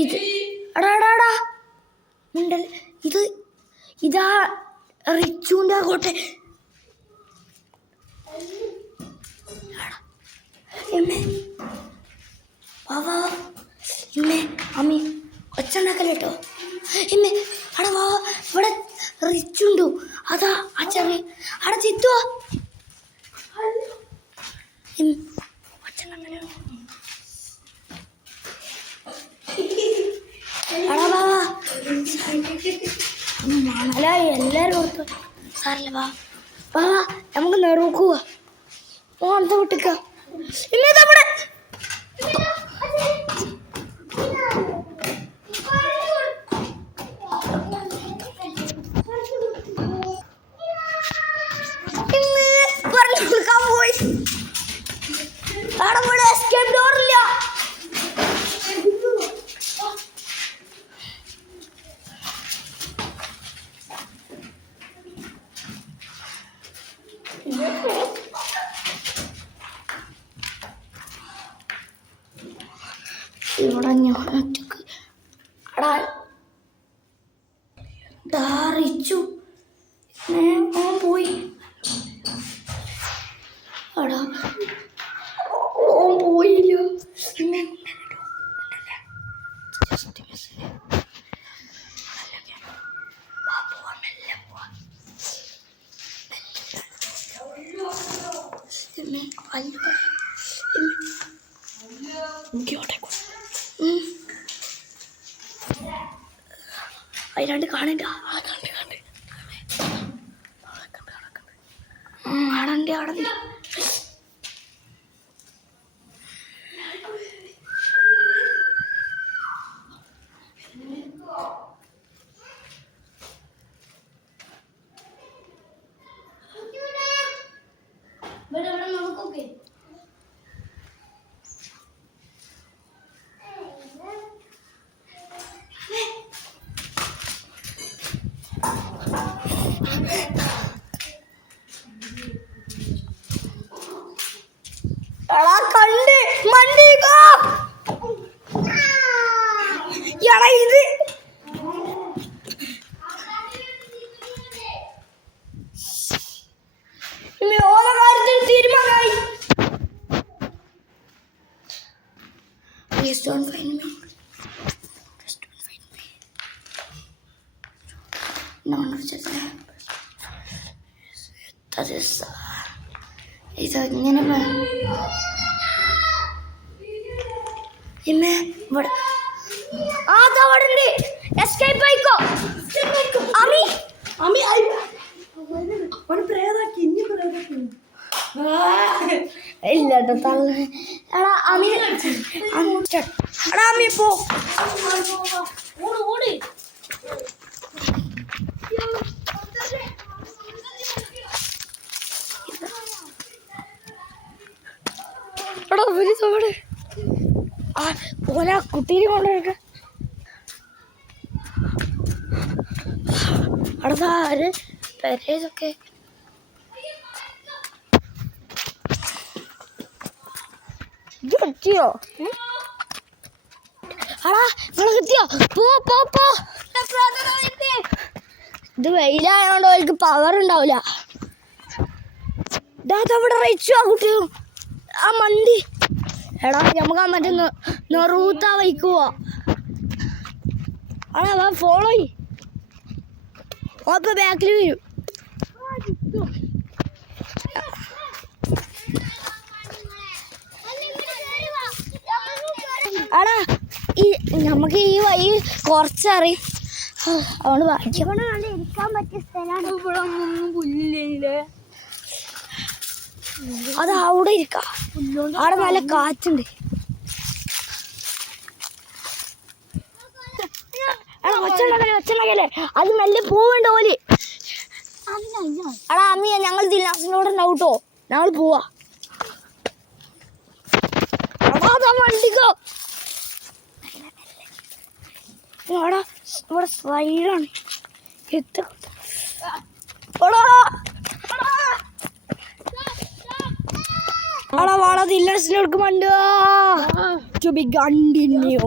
ഇത് അടാടാടാ ഉണ്ടൽ ഇത് ഇതാ റിച്ചുവിൻ്റെ കോട്ടെ. വാ ഇമ്മേ അമ്മി ഒച്ചുണ്ടാക്കല്ലോ ഇമ്മേ. അട വാ ഇവിടെ റിച്ചുണ്ടു. അതാ ആ ചെറിയ അവിടെ ചിത്തുവോ ഒച്ചുണ്ടാക്കലോ. അടാ വാ അല്ല എല്ലാവരും ഓർത്തു സാറല്ലേ. വാ വാ നമുക്ക് നെറുക്കുക ഓന്ത വിട്ടിക്ക ഇന്നേ നമ്മുടെ പറഞ്ഞു കൊടുക്കാൻ പോയി. അവിടെ എസ്കേപ്പ് ഡോറില്ല. ഇവിടെ ഞാൻ ഒറ്റക്ക് റിച്ചു പോയി. അടാ ഓൻ പോയില്ല. അതിലാണ്ട് കാണണ്ട ആടണ്ടേ ആടണ്ടേ. നമുക്കൊക്കെ കണ്ട് മണ്ടിക്കോ ഇത് ഓരോ കാര്യത്തിൽ തീരുമാനമായി. Please don't find me. Just don't find me. No, just that is ഇങ്ങനെ ഇവിടെ എസ്കേപ്പ് ആയിക്കോ. അമ്മി അമ്മി ഇല്ല കേട്ടോ തള്ള. എടാ അമ്മി എടാ അമ്മി പോ ഓടി. എടാ ഒരു പോലെ കുട്ടീനെ കൊണ്ടുവരക്ക. അവിടെ ആര് പെരേതൊക്കെ ഇത് കിട്ടിയോ? അടാ നിങ്ങള് കിട്ടിയോ? പോ പോ പോ. ഇത് വെയിലായോണ്ട് അവർക്ക് പവർ ഉണ്ടാവില്ല. അവിടെ റയിച്ചു ആ കുട്ടിയും ആ മണ്ടി. എടാ നമുക്ക് ആ മറ്റേ നെറൂത്ത വയ്ക്കുവോ? അടാ ഫോളോ ചെയ്. ഓപ്പ ബാക്കിൽ വരും. അടാ ഈ നമുക്ക് ഈ വഴി കുറച്ചറിയും. അതുകൊണ്ട് വായിക്കാൻ ഇരിക്കാൻ പറ്റിയ സ്ഥലമാണ്. ഇവിടെ ഒന്നും പുല്ലില്ലേ. അത് അവിടെ ഇരിക്കാം. അവിടെ നല്ല കാറ്റുണ്ട്. ഒച്ചണ്ടാക്കല്ലേ അത് മെല്ലെ പോവുണ്ട് ഓല്. എടാ അമ്മ ഞങ്ങൾ ദിൽനാസിനോട് ഉണ്ടാവും കേട്ടോ. ഞങ്ങൾ പോവാ. വണ്ടിക്കോ ഇവിടെ ഇവിടെ സൈഡാണ്. വാടാ ദിൽനാസിനോട് മണ്ടുവാ. To be continue.